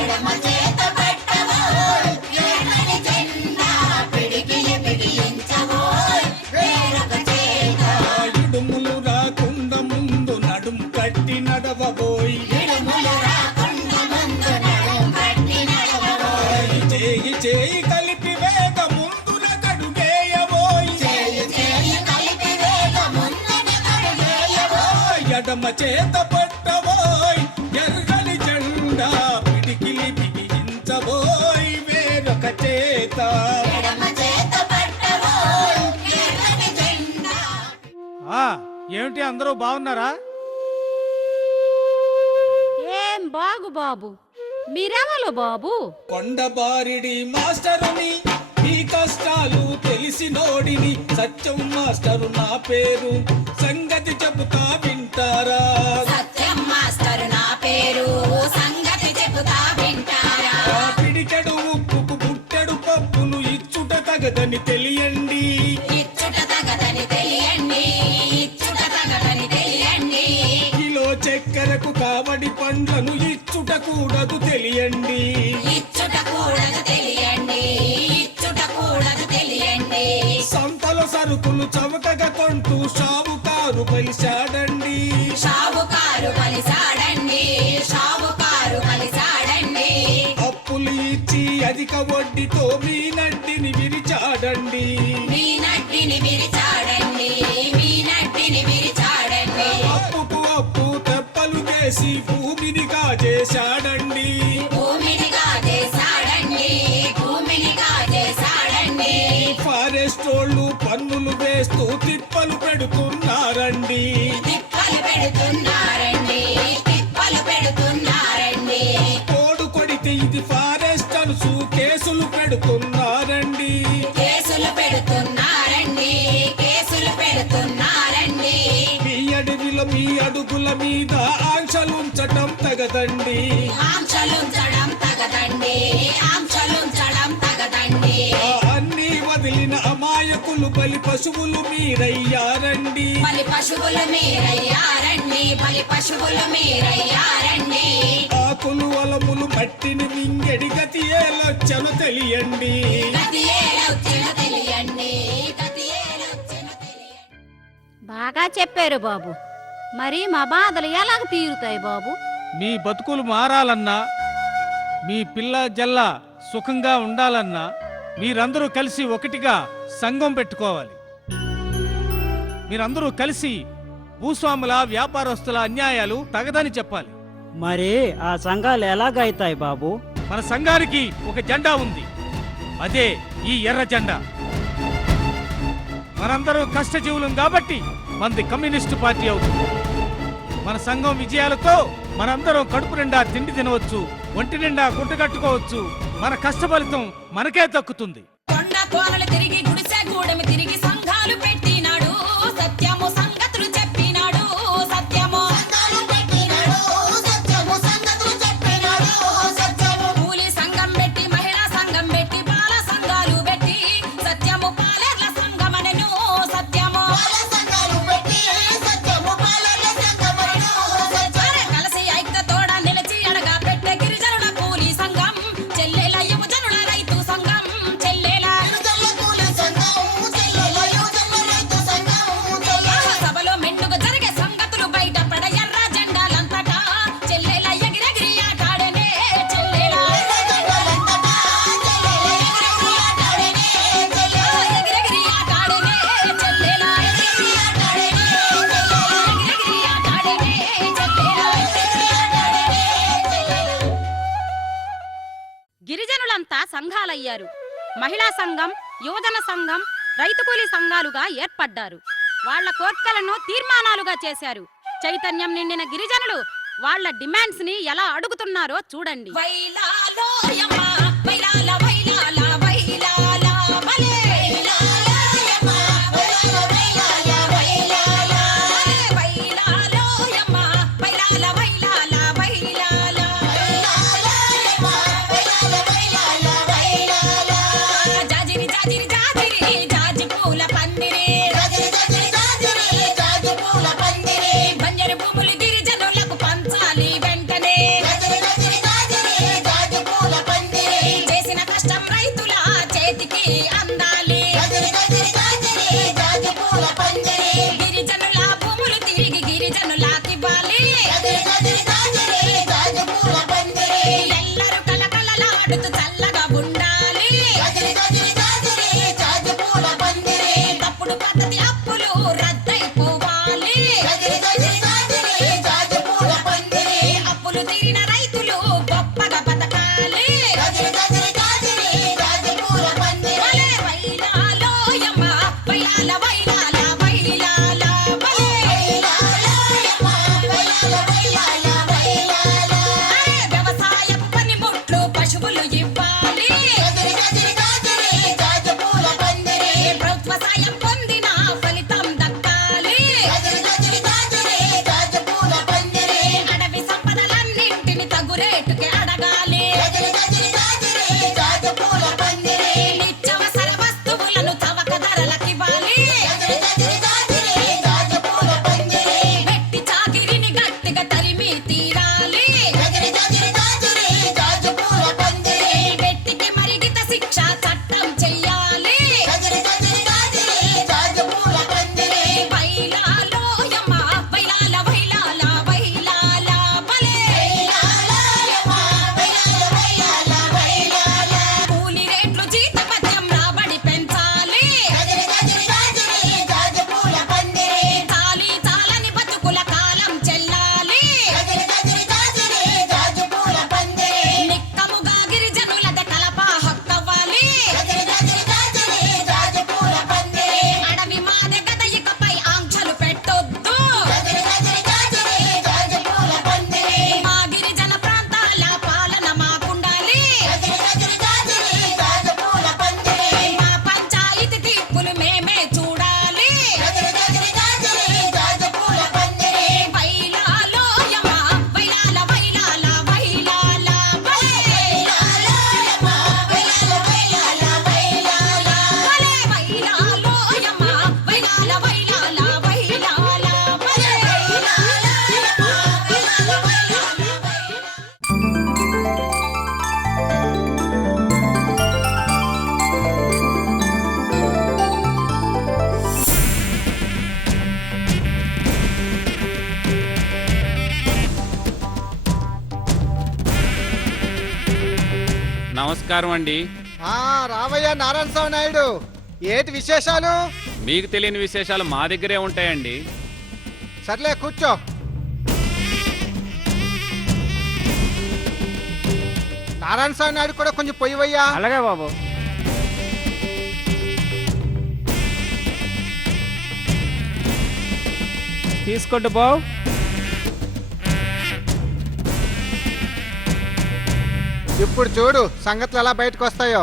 ఎడమ చేత పట్టబోయ్ ఎర్రని జెండా పిడికిలి బిగించబోయ్ వేరొక చేత. ఇడుములు రాకుండా పట్టి నడవబోయి విడుములు రాకుండా ముందు నడుం పట్టి నడవబోయి. చేయి చేయి కలిపి వేగ ముందున కడుగేయబోయి చేయి చేయి కలిపి వేగ ముందున కడుగేయబోయి. ఎడమ చేత పట్టబోయ్ ఎర్రని జెండా పిడికిలి బిగించబోయ్ వేరొక చేత ఎడమ చేత పట్టబోయి ఎర్రని జెండా. ఏమిటి అందరూ బాగున్నారా? ఏం బాగు బాబు, మీరెవరు బాబు? కొండబారిడి మాస్టరుని ఈ కష్టాలు తెలిసినోడిని సత్యం మాస్టరు నా పేరు సంగతి చెబుతా వింటారా సత్యం మాస్టర్ నా పేరు సంగతి చెబుతా వింటారా. ఆ పిడికెడు ఉప్పుకు బుట్టెడు పప్పులు ఇచ్చుట తగదని తెలియండి ఇచ్చుట తగదని తెలియండి, ఇచ్చుట తగదని తెలియండి. కిలో చక్కెరకు కావడి పండ్లను ఇచ్చుట కూడదు తెలియండి ఇచ్చుట కూడదు తెలియండి, ఇచ్చుట కూడదు తెలియండి. సంతల సరుకులు చవకగా కొంటూ షావుకారు కలిశాడండి షావుకారు కలిసాడండి, షావుకారు కలిసాడండి. అప్పులు ఇచ్చి అధిక వడ్డీతో మీ నడ్డిని విరిచాడండి మీ నడ్డిని విరిచాడండి, మీ నడ్డిని విరిచాడండి. అప్పుకు అప్పు తెప్పలు చేసి భూమిని కాజేశాడండి భూమిని కాజేశాడండి, భూమిని కాజేశాడండి. ఫారెస్టోళ్ళు పన్నులు వేస్తూ తిప్పలు పెడుతున్నారండి తిప్పలు పెడుతున్నారండి, తిప్పలు పెడుతున్నారండి. కోడు కొడితే ఇది ఫారెస్ట్ అనుసు కేసులు పెడుతున్నారండి కేసులు పెడుతున్నారండి, కేసులు పెడుతున్నారండి. మీ అడవిలో మీ అడుగుల మీద ఆంక్షలుంచటం తగదండి ఆంక్షలుంచడం తగదండి, ఆంక్షలుంచడం తగదండి. ఆ అన్ని వదిలిన అమాయకులు బలి పశువులు మీరయ్యారండి బలి పశువులు మీరయ్యారండి, బలి పశువులు మీరయ్యారండి. ఆకులు అలములు మట్టిని మింగెడి గతి ఏలొచ్చను తెలియండి గతి ఏలొచ్చెను తెలియండి, గతి ఏలొచ్చెను తెలియండి. బాగా చెప్పారు బాబు. మరి మా బాధలు ఎలాగ తీరుతాయి బాబు? మీ బతుకులు మారాలన్నా, మీ పిల్ల జల్ల సుఖంగా ఉండాలన్నా మీరందరూ కలిసి ఒకటిగా సంఘం పెట్టుకోవాలి. మీరందరూ కలిసి భూస్వాముల వ్యాపారస్తుల అన్యాయాలు తగదని చెప్పాలి. మరి ఆ సంఘాలు ఎలాగైతాయి బాబు? మన సంఘానికి ఒక జెండా ఉంది, అదే ఈ ఎర్ర జెండా. మనందరూ కష్టజీవులం కాబట్టి మనది కమ్యూనిస్టు పార్టీ అవుతుంది. మన సంఘం విజయాలతో మనందరం కడుపు నిండా తిండి తినవచ్చు, ఒంటి నిండా గుడ్డ కట్టుకోవచ్చు. మన కష్ట ఫలితం మనకే దక్కుతుంది. కొండ కోనలు తిరిగి గుడిసె గూడెము తిరిగి సంఘాలు పెట్టినాడు సత్యము సంగతులు చెప్పినాడు సత్యము సంఘాలు పెట్టినాడు సత్యము సంగతులు చెప్పినాడు సత్యము. కూలి సంఘం పెట్టి మహిళా సంఘం పెట్టి బాల సంఘాలు పెట్టి సత్యము పాలెర్ల సంఘమనెను సత్యము. బాల సంఘాలు పెట్టి సత్యము పాలెర్ల సంఘమనెను సత్యము. కలిసి ఐక్యతోడ నిలిచి అడగా పెట్టే గిరిజనుల కూలి సంఘం చెల్లెల యువజనుల రైతు సంఘం చెల్లెల కూలి సంఘం చెల్లెల యువజనుల రైతు సంఘం చెల్లెల. సభలో మెండుగా జరిగే సంగతులు బయటపడ ఎర్ర జెండాలంతటా చెల్లెల ఎగిరెగిరి ఆటాడనే చెల్లెల జెండాలంతటా చెల్లెల ఎగిరెగిరి ఆటాడనే చెల్లెల ఎగిరెగిరి ఆటాడనే చెల్లెల ఎగిరెగిరి ఆటాడనే చెల్లెల ఎగిరెగిరి ఆటాడనే చెల్లెల ఎగిరెగిరి ఆటాడనే చెల్లెల. గిరిజనులంతా సంఘాలయ్యారు. మహిళా సంఘం, యువజన సంఘం, రైతు కూలీ సంఘాలుగా ఏర్పడ్డారు. వాళ్ళ కోర్కెలను తీర్మానాలుగా చేశారు. చైతన్యం నిండిన గిరిజనులు వాళ్ళ డిమాండ్స్ ని ఎలా అడుగుతున్నారో చూడండి. వైలాలో యమ్మ వైలాల వైలాల వైలాల భలే వైలాల యమ్మ వైలాల వైలాల వైలాల వైలాలో యమ్మ వైలాల వైలాల వైలాల వైలాల యమ్మ వైలాల వైలాల వైలాల. జాజిరి జాజిరి జాజిరి జాజి పూల పందిరి జాజిరి జాజిరి జాజిరి జాజి పూల పందిరి. బంజరు భూములు గిరిజనులకు పంచాలి వెంటనే జాజిరి జాజిరి జాజిరి జాజి పూల పందిరి. గదిరి గదిరి గాజరే జాజపూల పందిరి ఎల్లరూ కలకలలాడుతూ చల్లగా ఉండాలి గదిరి గదిరి గాజరే జాజపూల పందిరి తప్పుడు పద్ధతి అప్పులు రద్దయిపోవాలి గదిరి గదిరి గాజరే జాజపూల పందిరి అప్పులు తీరిన రైతులు గొప్పగా బతకాలి గదిరి గదిరి గాజరే జాజపూల పందిరి భలే వైలాలో యమ్మ వైలాల వైలాల వైలాల భలే వైలాలో యమ్మ వైలాల వైలాల వైలాల వ్యవసాయపు పనిముట్లు పశువులు ఇవ్వాలి గదిరి గదిరి గాజరే జాజపూల పందిరి ప్రభుత్వ సాయం పొందిన ఫలితం దక్కాలి గదిరి గదిరి గాజరే జాజపూల పందిరి అడవి సంపదలన్నింటిని తగు రేటుకి అడగాలి గదిరి గదిరి గాజరే జాజపూల పందిరి నిత్యవసర వస్తువులను చవక ధరలకివ్వాలి గదిరి గదిరి గాజరే జాజపూల పందిరి వెట్టి చాకిరిని గట్టిగా తరిమి తీరాలి గదిరి గదిరి గాజరే జాజపూల పందిరి వెట్టికి మరిగిత శిక్ష చట్టం చెయ్యాలి గదిరి గదిరి గాజరే జాజపూల పందిరి వైలాలో యమ్మ వైలాల వైలాల వైలాల భలే వైలాలో యమ్మ వైలాల వైలాల వైలాల కూలి రేట్లు జీతభత్యం రాబడి పెంచాలి గదిరి గదిరి గాజరే జాజపూల పందిరి చాలి చాలని బతుకుల కాలం చెల్లాలి గదిరి గదిరి గాజరే జాజపూల పందిరి నిక్కముగా గిరిజనులద కలప హక్కవ్వాలి గదిరి గదిరి గాజరే జాజపూల పందిరి అడవి మాదె గద ఇకపై ఆంక్షలు పెట్టొద్దు గదిరి గదిరి గాజరే జాజపూల పందిరి మా గిరిజన ప్రాంతాల పాలన మాకుండాలి గదిరి గదిరి గాజరే జాజపూల పందిరి మా పంచాయతీ తీర్పులు మేమే చూడాలి గదిరి గదిరి గాజరే జాజపూల పందిరి వైలాలో యమ్మ వైలాల వైలాల వైలాల భలే వైలాలో యమ్మ వైలాల వైలాల వైలాల భలే వైలాలో యమ్మ వైలాల వైలాల వైలాల భలే వైలాలో యమ్మ వైలాల వైలాల వైలాల నమస్కారం అండి. రావయ్య నారాయణ స్వామి నాయుడు, ఏటి విశేషాలు? మీకు తెలియని విశేషాలు మా దగ్గరే ఉంటాయండి. సర్లే కూర్చో. నారాయణ స్వామి నాయుడు కూడా కొంచెం పొయ్యివయ్యా. అలాగే బాబు. తీసుకోండి బాబు. ఇప్పుడు చూడు సంగతులు ఎలా బయటకు వస్తాయో.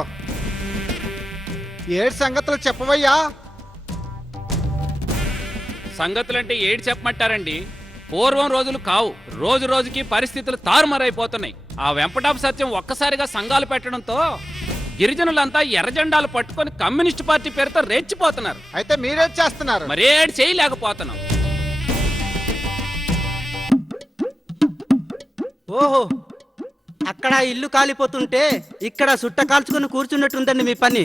ఏడు సంగతులు చెప్పవయ్యా. సంగతులంటే ఏడు చెప్పమంటారండి. పూర్వం రోజులు కావు, రోజు రోజుకి పరిస్థితులు తారుమారైపోతున్నాయి. ఆ వెంపటాపు సత్యం ఒక్కసారిగా సంఘాలు పెట్టడంతో గిరిజనులంతా ఎర్రజెండాలు పట్టుకొని కమ్యూనిస్ట్ పార్టీ పేరుతో రెచ్చిపోతున్నారు. అయితే మీరేం చేస్తున్నారు? మరేడు చేయలేకపోతున్నాం. ఓహో, అక్కడ ఇల్లు కాలిపోతుంటే ఇక్కడ సుట్ట కాల్చుకుని కూర్చున్నట్టుందండి మీ పని.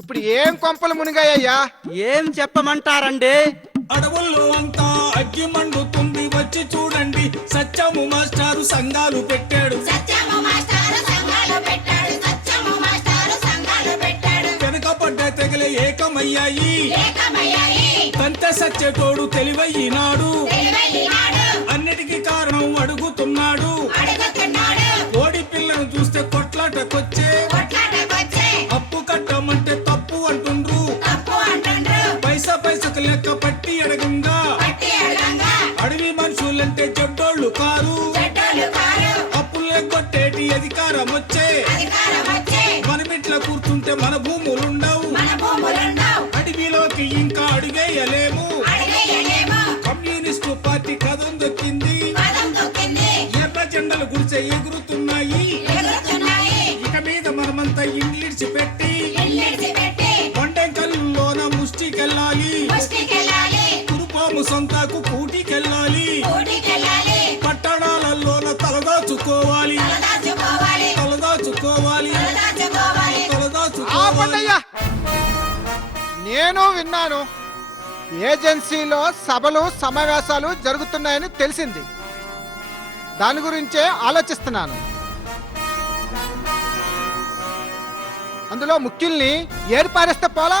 ఇప్పుడు ఏం కొంపలు మునిగాయ్యా? ఏం చెప్పమంటారండి? అడవుల్లో అంతా అగ్గి మండుతుంది, వచ్చి చూడండి. సత్యము మాస్టారు సంఘాలు పెట్టాడు. సత్యము మాస్టారు సంఘాలు పెట్టాడు. సత్యము మాస్టారు సంఘాలు పెట్టాడు. వెనకపడ్డ తెగలే ఏకమయ్యాయి. ఏకమయ్యాయి. తంతె సచ్చేటోడు తెలివయ్యినాడు. తెలివైనాడు. అన్నిటికీ కారణం అడుగుతున్నాడు. అడుగుతున్నాడు. కోడి పిల్లను చూస్తే కొట్లాటకొచ్చే. కొట్లాటకొచ్చే. అప్పు కట్టమంటే తప్పు అంటుండ్రు. తప్పు అంటుండ్రు. పైసా పైసకు లెక్క పట్టి అడగంగా. పట్టి అడగంగా. అడవి మనుషులంటే చెడ్డోళ్ళు కారు. చెడ్డోళ్ళు కారు. అప్పులు కొట్టేటి అధికారం వచ్చే. అధికారం వచ్చే. మన బిడ్ల కూర్చుంటే మన భూములుండవు. మన భూములుండవు. అడవిలోకి ఇంకా అడుగేయలేము. అడిగేయలేము. కమ్యూనిస్టు పార్టీ కథం దొక్కింది. పదం దొక్కింది. ఎర్ర జెండలు గురిసే ఎగురుతున్నాయి. ఎగురుతున్నాయి. ఇక మీద మనమంతా ఇంగ్లీష్ పెట్టి ఇల్లిడిచి పెట్టి కొండెంకల్లోన ముష్టికెళ్ళాలి. ముష్టికెళ్ళాలి. కురుపాము సొంతకు కూటికెళ్ళాలి. ఊటికెళ్ళాలి. పట్టణాలలోన తలదాచుకోవాలి. తలదాచుకోవాలి. తలదాచుకోవాలి. తలదాచుకోవాలి. తలదాచుకోవాలి. నేను విన్నాను, ఏజెన్సీలో సభలు సమావేశాలు జరుగుతున్నాయని తెలిసింది. దాని గురించే ఆలోచిస్తున్నాను. అందులో ముఖ్యుల్ని ఏర్పారేస్తే పోలా?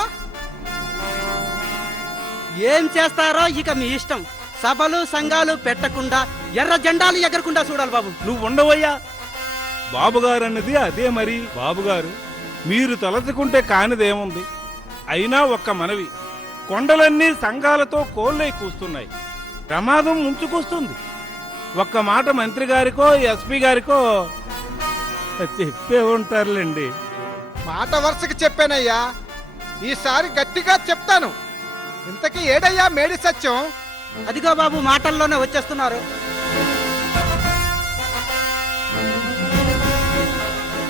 ఏం చేస్తారో ఇక మీ ఇష్టం. సభలు సంఘాలు పెట్టకుండా ఎర్ర జెండాలు ఎగరకుండా చూడాలి బాబు. నువ్వు ఉండవయ్యా. బాబుగారు అన్నది అదే మరి. బాబుగారు, మీరు తలచుకుంటే కానిదేముంది. అయినా ఒక్క మనవి, కొండలన్నీ సంఘాలతో కోళ్ళై కూస్తున్నాయి. ప్రమాదం ముంచుకొస్తుంది. ఒక్క మాట మంత్రి గారికో ఎస్పీ గారికో చెప్పే ఉంటారులేండి. మాట వరుసకి చెప్పానయ్యా, ఈసారి గట్టిగా చెప్తాను. ఇంతకీ ఏడయ్యా మేడి సత్యం? అదిగో బాబు మాటల్లోనే వచ్చేస్తున్నారు.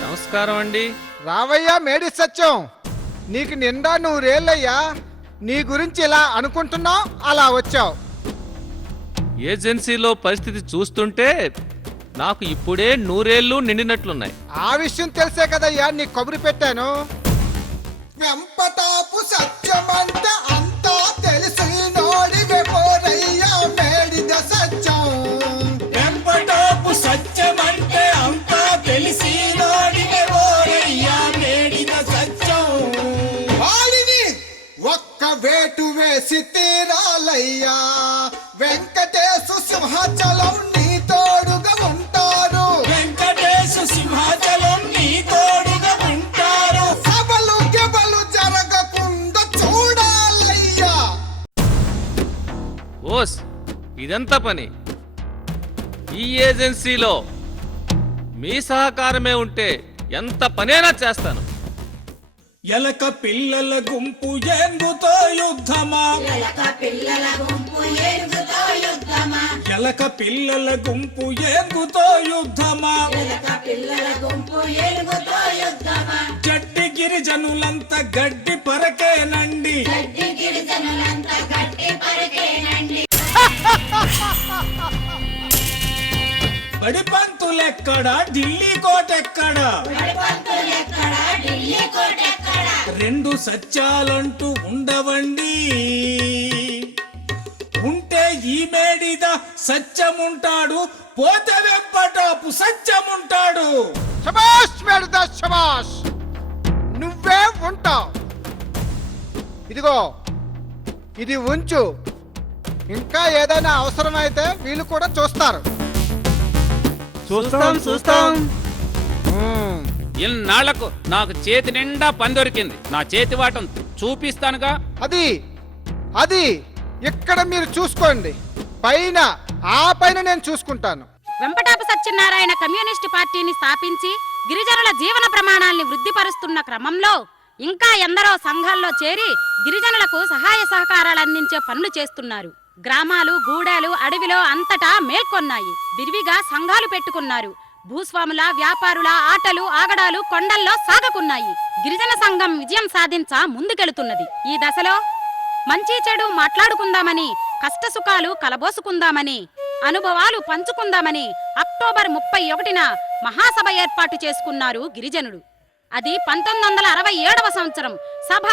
నమస్కారం అండి. రావయ్యా మేడి సత్యం, నీకు నిండా నూరేళ్ళయ్యా. నీ గురించి ఇలా అనుకుంటున్నావు, అలా వచ్చావు. ఏజెన్సీలో పరిస్థితి చూస్తుంటే నాకు ఇప్పుడే 100 ఏళ్ళు నిండినట్లున్నాయి. ఆ విషయం తెలిసే కదయ్యా నీ కబురు పెట్టాను. వెంపటాపు సత్యమంటే అంతా తెలిసి నోడిగే పోరయ్యా మేడిద సత్యం. వెంపటాపు సత్యమంటే అంతా తెలిసి నోడిగే పోరయ్యా మేడిద సత్యం. వాడిని ఒక్క వేటు వేసి తీరాలయ్యా. వెంకటేశు సింహాచలం నీ తోడుగా ఉంటారు. వెంకటేశు సింహాచలం నీ తోడుగా ఉంటారు. సభలు గెబలు జరగకుండా చూడాలయ్యా. ఓస్, ఇదంతా పని. ఈ ఏజెన్సీలో మీ సహకారమే ఉంటే ఎంత పనైనా చేస్తాను. ఎలక పిల్లల గుంపు ఏనుగుతో యుద్ధమా. ఎలక పిల్లల గుంపు ఏనుగుతో యుద్ధమా. ఎలక పిల్లల గుంపు ఏనుగుతో యుద్ధమా. ఎలక పిల్లల గుంపు ఏనుగుతో యుద్ధమా. గడ్డి గిరిజనులంతా గడ్డి పరకేనండి. గడ్డి గిరిజనులంతా గడ్డి పరకేనండి. బడి పంతులెక్కడా, ఢిల్లీ కోటెక్కడా. బడిపంతులెక్కడ, ఢిల్లీ కోటెక్కడ. రెండు సత్యాలంటూ ఉండవండి. ఉంటే ఈ మేడిద సత్యముంటాడు, పోతే వెంపటాపు సత్యముంటాడు. శబాష్ మేడిద శబాష్, నువ్వే ఉంటావు. ఇదిగో ఇది ఉంచు, ఇంకా ఏదైనా అవసరమైతే వీళ్ళు కూడా చూస్తారు. చూస్తాం చూస్తాం. ఇన్నాళ్లకు నాకు చేతి నిండా పని దొరికింది. నా చేతి వాటం చూపిస్తానుగా. అది అది ఇక్కడ మీరు చూసుకోండి, పైన ఆ పైన నేను చూసుకుంటాను. వెంపటాపు సత్యనారాయణ కమ్యూనిస్టు పార్టీని స్థాపించి గిరిజనుల జీవన ప్రమాణాల్ని వృద్ధిపరుస్తున్న క్రమంలో ఇంకా ఎందరో సంఘాల్లో చేరి గిరిజనులకు సహాయ సహకారాలు అందించే పనులు చేస్తున్నారు. గ్రామాలు, గూడాలు, అడవిలో అంతటా మేల్కొన్నాయి. విరివిగా సంఘాలు పెట్టుకున్నారు. భూస్వాముల, వ్యాపారుల ఆటలు ఆగడాలు కొండల్లో సాగకున్నాయి. గిరిజన సంఘం విజయం సాధించ ముందుకెళుతున్నది. ఈ దశలో మంచి చెడు మాట్లాడుకుందామని, కష్టసుఖాలు కలబోసుకుందామని, అనుభవాలు పంచుకుందామని అక్టోబర్ 31న మహాసభ ఏర్పాటు చేసుకున్నారు గిరిజనులు. అది 1967వ సంవత్సరం. సభ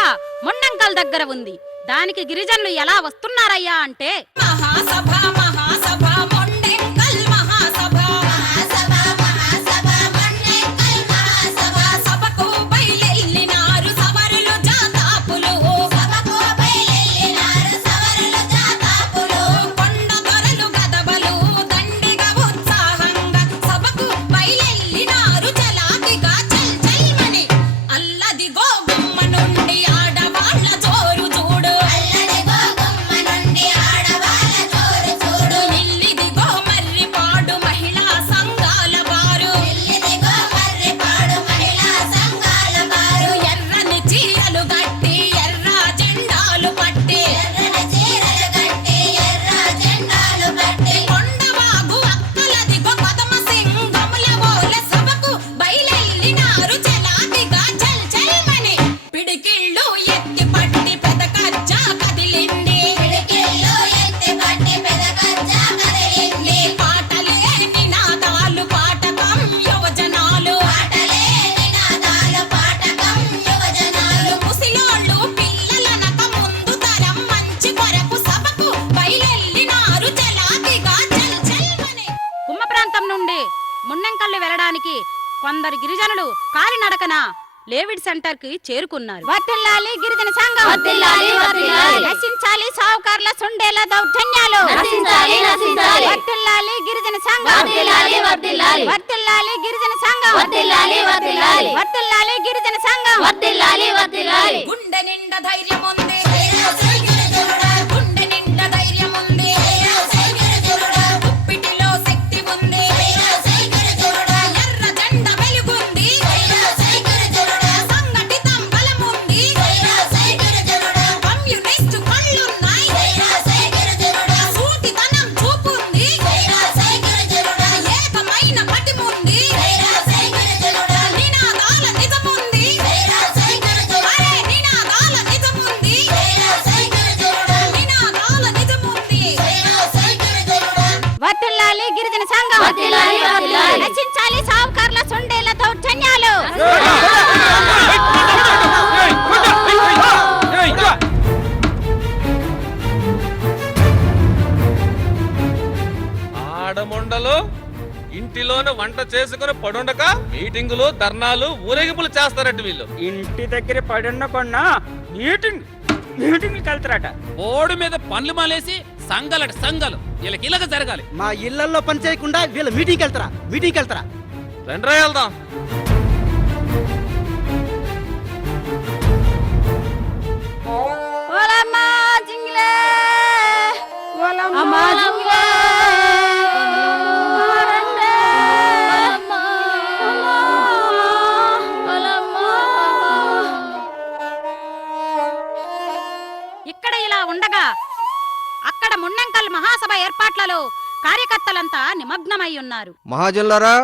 మొండంకల్ దగ్గర ఉంది. దానికి గిరిజనులు ఎలా వస్తున్నారయ్యా అంటే, మహాసభ మహాసభ మొండెంకల్ మహాసభ. మహాసభ మహాసభ మొండెంకల్ మహాసభ. సభకు బయలెల్లినారు సవరులు జాతాపులు. సభకు బయలెల్లినారు సవరులు జాతాపులు. కొండ దొరలు గదబలు దండిగా ఉత్సాహంగా సభకు బయలెల్లినారు చలాకిగా చల్ చల్మని. అల్లదిగో గుమ్మ నుండి ఆడవాళ్ళ చోరు చూడు. అల్లదిగో గుమ్మ నుండి ఆడవాళ్ళ చోరు చూడు. ప్రాంతం నుండి మున్నెంకల్లు వెళ్ళడానికి కొందరు గిరిజనులు కాలినడకన లేవిడ్ సెంటర్ కి చేరుకున్నారు. వర్ధిల్లాలి గిరిజన సంఘం, వర్ధిల్లాలి, వర్ధిల్లాలి. నశించాలి సావుకారుల సుండేల దౌర్జన్యాలు, నశించాలి, నశించాలి. వర్ధిల్లాలి గిరిజన సంఘం, వర్ధిల్లాలి, వర్ధిల్లాలి. వర్ధిల్లాలి గిరిజన సంఘం, వర్ధిల్లాలి, వర్ధిల్లాలి. వర్ధిల్లాలి గిరిజన సంఘం, వర్ధిల్లాలి, వర్ధిల్లాలి. గుండె నిండా ధైర్యం ఉంది, గుండె నిండా ధైర్యం ఉంది, ఉప్పిటిలో శక్తి ఉంది, ఎర్ర జెండ వెలుగుంది, సంఘటితం బలముంది, కమ్యూనిస్టు కళ్ళున్నాయి, సూటితనం చూపుంది, ఏకమైన పటిముంది, నినాదాల నిజముంది, అరే నినాదాల నిజముంది, నినాదాల నిజముంది. వర్ధిల్లాలి గిరిజన సంఘం, వర్ధిల్లాలి, వర్ధిల్లాలి. నశించాలి సావుకారుల సుండేల దౌర్జన్యాలు. ఆడమొండలు ఇంటిలోనే వంట చేసుకుని పడుండక మీటింగులు ధర్నాలు ఊరేగింపులు చేస్తారట వీళ్ళు. ఇంటి దగ్గర పడున్నకొన్నా మీటింగ్కి వెళ్తారట. బోర్డు మీద పండ్లు మాలేసి సంఘాలట సంఘాలు వీళ్ళకి ఇలాగ జరగాలి. మా ఇళ్లలో పని చేయకుండా వీళ్ళు మీటింగ్కి వెళ్తారా రండ్రా వెళ్దాం. ఓలమ్మా జింగిలే, ఓలమ్మా జింగిలే, రండే, ఇక్కడ ఇలా ఉండగా అక్కడ మున్నెంకల్ మహాసభ ఏర్పాట్లలో కార్యకర్తలంతా నిమగ్నమై ఉన్నారు. మహాజనులారా,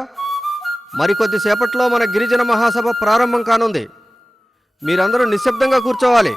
మరికొద్ది సేపట్లో మన గిరిజన మహాసభ ప్రారంభం కానుంది. మీరందరూ నిశ్శబ్దంగా కూర్చోవాలి.